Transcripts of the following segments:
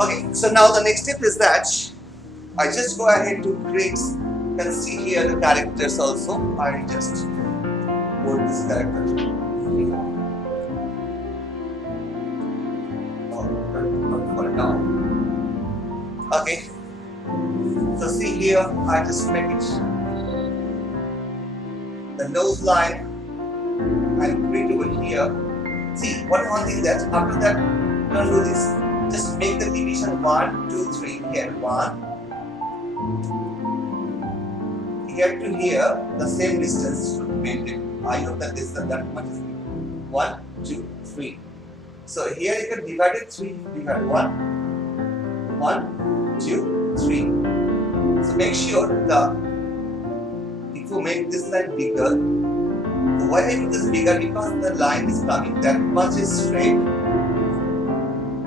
Okay, so now the next step is that I just go ahead to create. You can see here the characters also. I just put this character. For now. Okay, so see here, I just make it the nose line and create over here. See, what one thing that after that, don't do this. Just make the division 1, 2, 3 here. 1, here to here, the same distance should be maintained. I hope that this that much is 1, 2, 3. So here you can divide it 3, divide 1, 2, 3. So make sure the if you make this line bigger, so why I do this bigger? Because the line is coming that much is straight,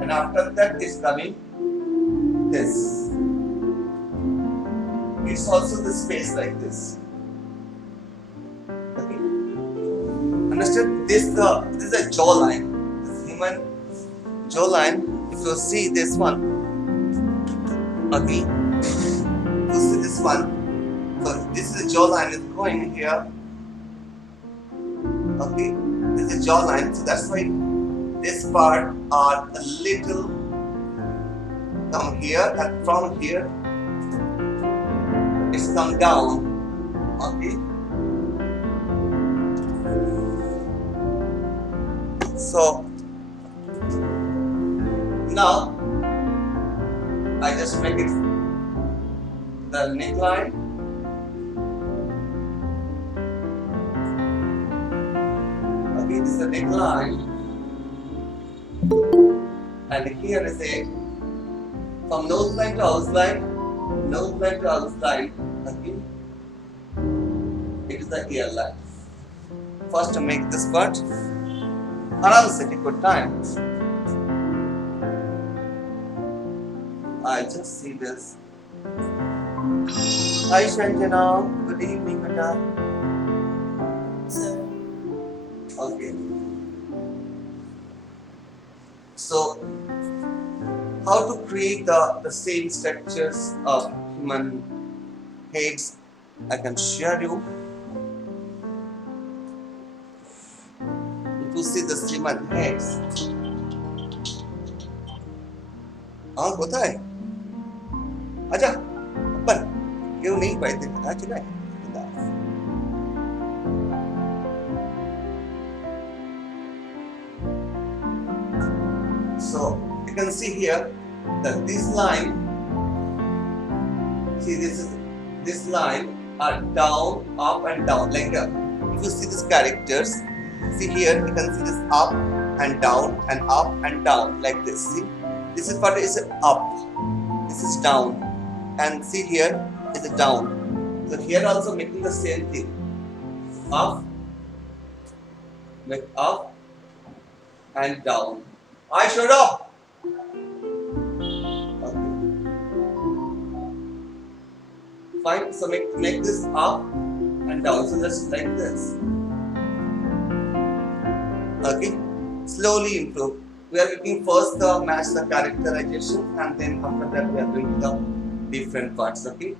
and after that is coming this. It's also the space like this. Okay. Understand? This is a jaw line. This human jaw line. If you see this one, okay. You see this one. So this is a jaw line is going here. Okay. This is a jaw line. So that's why this part are a little come here, and from here it's come down. Okay. So now I just make it the neckline. Okay, this is the neckline, and here is a from nose line to outline, nose line to outline. Okay, it is the ear line. First to make this part, around take a good time. I just see this. Hi Shanjana, good evening, Mata. Sir. Okay. So, how to create the same structures of human heads? I can share you. If you see the human heads, हाँ होता है आजा ऊपर क्यों नहीं बैठते आज ना so you can see here that this line, see this line are down, up and down like if you see these characters, see here you can see this up and down and up and down like this. See, this is part is up, this is down, and see here is a down. So here also making the same thing, up, make up and down. I showed up. Okay. Fine. So make this up and down. So just like this. Okay. Slowly improve. We are looking first the match the characterization, and then after that we are doing the different parts. Okay.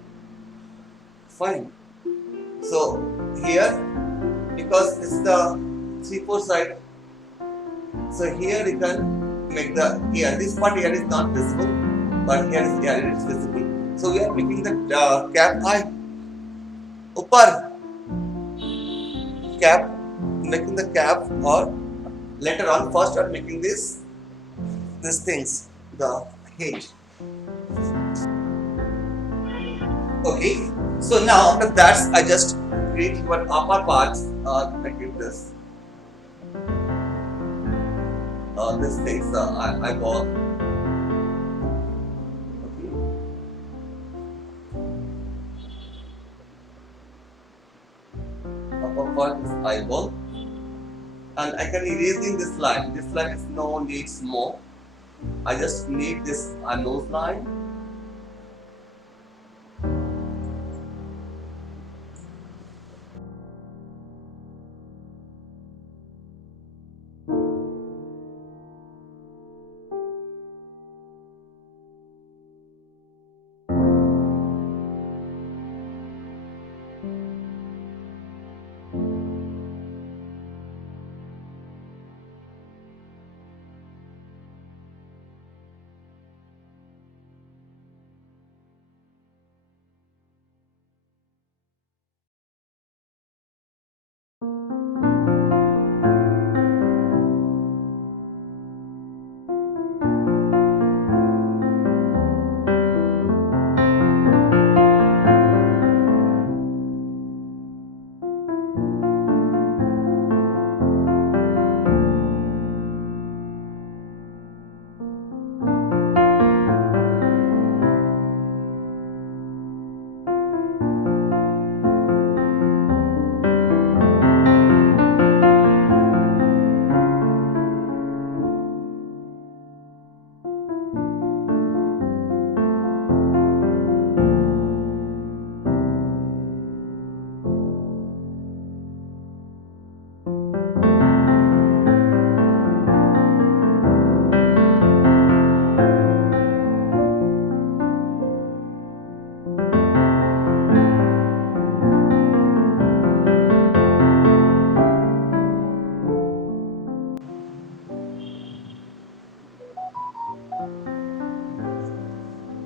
Fine. So here, because it's the 3/4 side, so here you can make the ear. This part here is not visible, but here is ear, it is visible. So we are making the cap. Upar cap, making the cap, or later on. First, we are making these things, the head. Okay. So now after that, I just create your upper parts. Like this. These things eyeball. Okay. Upper part is eyeball, and I can erasing this line. This line is no needs more. I just need this nose line.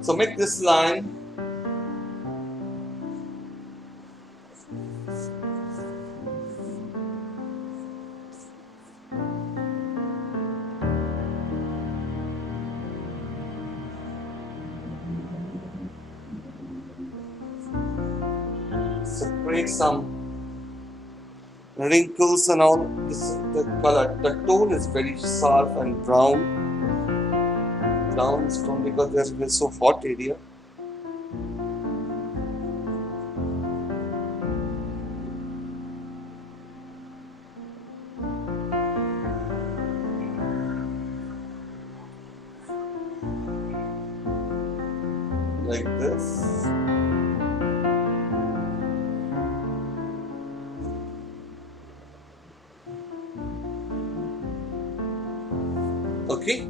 So make this line. Separate some wrinkles and all. This the color. The tone is very sharp and brown. Brown stone because there's been so hot area. Like this. Okay.